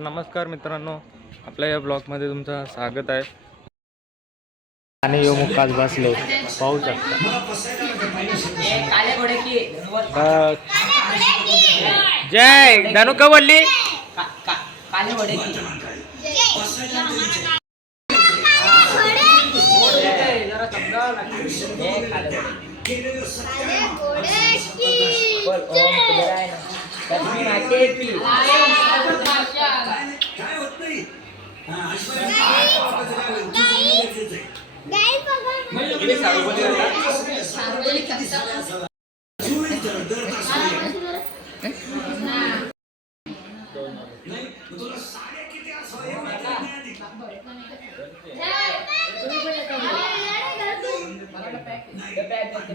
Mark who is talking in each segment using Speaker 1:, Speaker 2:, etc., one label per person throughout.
Speaker 1: नमस्कार मित्रांनो आपल्या या ब्लॉगमध्ये तुमचं स्वागत आहे. आणि यो मुक्काच बसले. पाहू शकता. जय! धनु का बोलली?
Speaker 2: जरा समजावं लागतं. ए, काले घोडे. बोल, ओम तुझं काय ना? लक्ष्मी माते की
Speaker 3: सोमवारी मरणं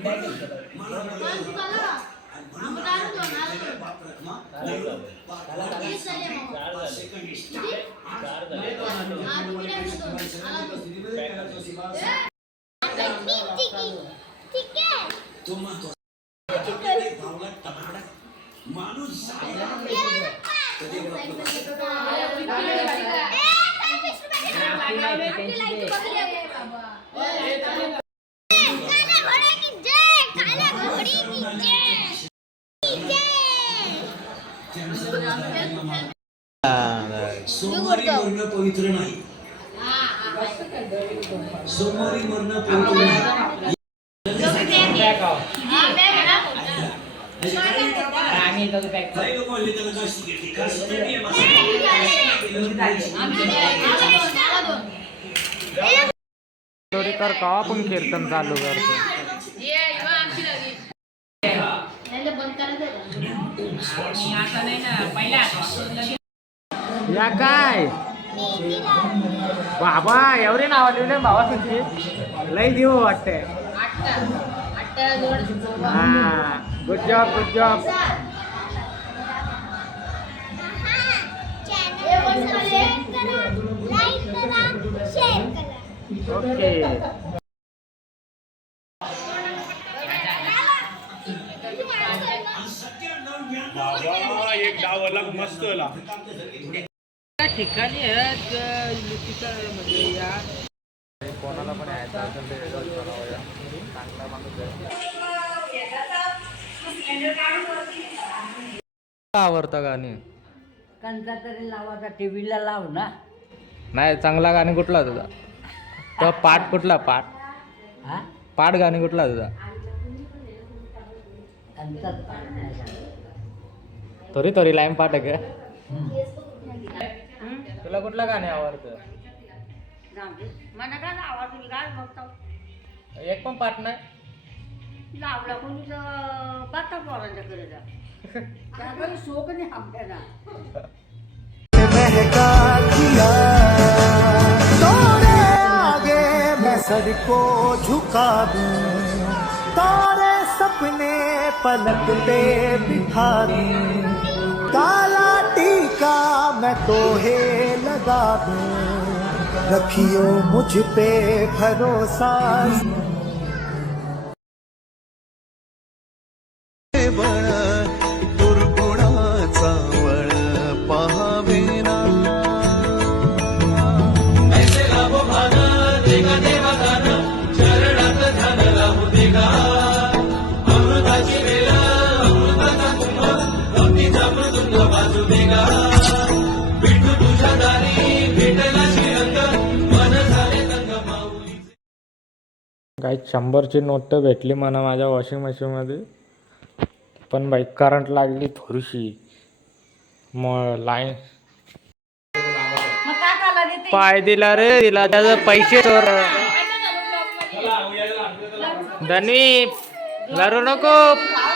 Speaker 3: पवित्र नाही सोमवारी मरणं पवित्र नाही. काशी घेतली काशी नाही.
Speaker 1: कर का पण कीर्तन चालू करते या काय? बाबा एवढे नाव लिहिले भावासाठी लई देऊ वाटते हा good job good job okay
Speaker 4: एक डाव अलग मस्त ला
Speaker 2: ठिकाणी आहेत, लुटीचं म्हणजे या.
Speaker 1: कोणाला पण यायचं असेल ते वेगळंच करावं या. चांगला माणूस आहे. आवडतं गाणी?
Speaker 2: कोणता तरी लावाचा टीव्हीला लाव ना.
Speaker 1: नाही चांगला गाणी कुठला तुझा? तो पाठ कुठला? पाठ.
Speaker 2: हा?
Speaker 1: पाठ गाणी कुठला तुझा. थोडी थोडी लाईन पाठ आहे का? तुला कुठलं गाणे आवडतं?
Speaker 5: मला काय काय बघतो
Speaker 1: एक पण पाठ नाही?
Speaker 5: लावला कोणी पोरांच्या जा. त्याकडे शोक नाही आपल्याला.
Speaker 6: महका दिया तोरे आगे मैं सर को झुका दूं। तारे सपने पलक पे बिठा दूं। काला का मैं तोहे लगा दूं? रखियो मुझ पे भरोसा।
Speaker 1: काही शंभरची नोट तर भेटली म्हणा माझ्या वॉशिंग मशीनमध्ये पण बाईक करंट लागली थोडीशी. मग लाईन पाय दिला रे दिला. त्याचे पैसे चोर. धनी लरू नको.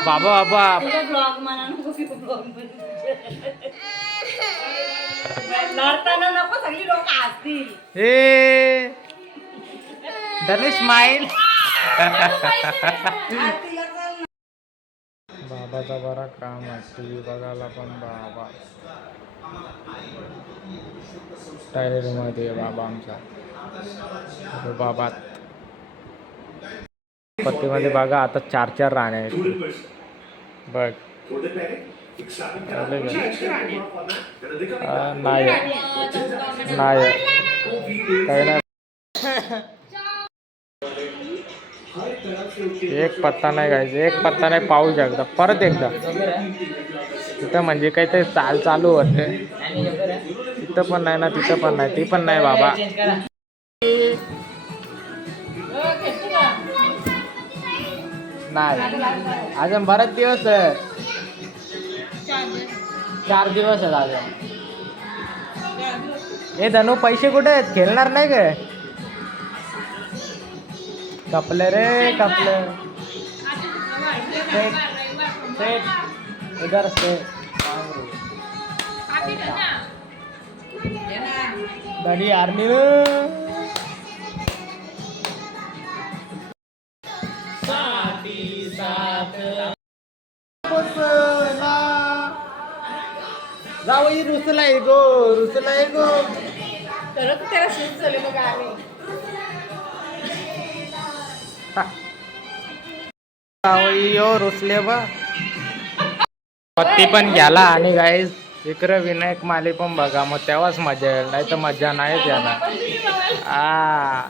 Speaker 1: बाबा बाबा.
Speaker 5: ब्लॉग म्हणा नको ब्लॉग लढताना नको सगळी लोक हसतील.
Speaker 1: ए धनी स्माईल बाबाचा बरा काम टी व्ही बघायला पण बाबा. टायरीमध्ये बाबा आमचा. बाबा. पत्तीमध्ये बघा आता चार चार राणे आहेत. बघ. नाही नाही. काही नाही. एक पत्ता नाही घ्यायचा एक पत्ता नाही पाहू शकता परत एकदा. तिथं म्हणजे काही ते चाल चालू होते. तिथं पण नाही ना तिथं पण नाही. ती पण नाही बाबा. नाही. अजून बराच दिवस आहे. चार दिवस आहेत अजून. हे धनु पैसे कुठे आहेत? खेळणार नाही काय? कपले रे कपले. Set set. इधर से. धनी आर्मी जावई रुसलाय गो रुसलाय गो. जावई यो रुसले बा. पत्ती पण घ्याला आणि गाईस इकडं विनायक माली पण बघा मग तेव्हाच मजा येईल नाही तर मजा नाहीच येणार. आ.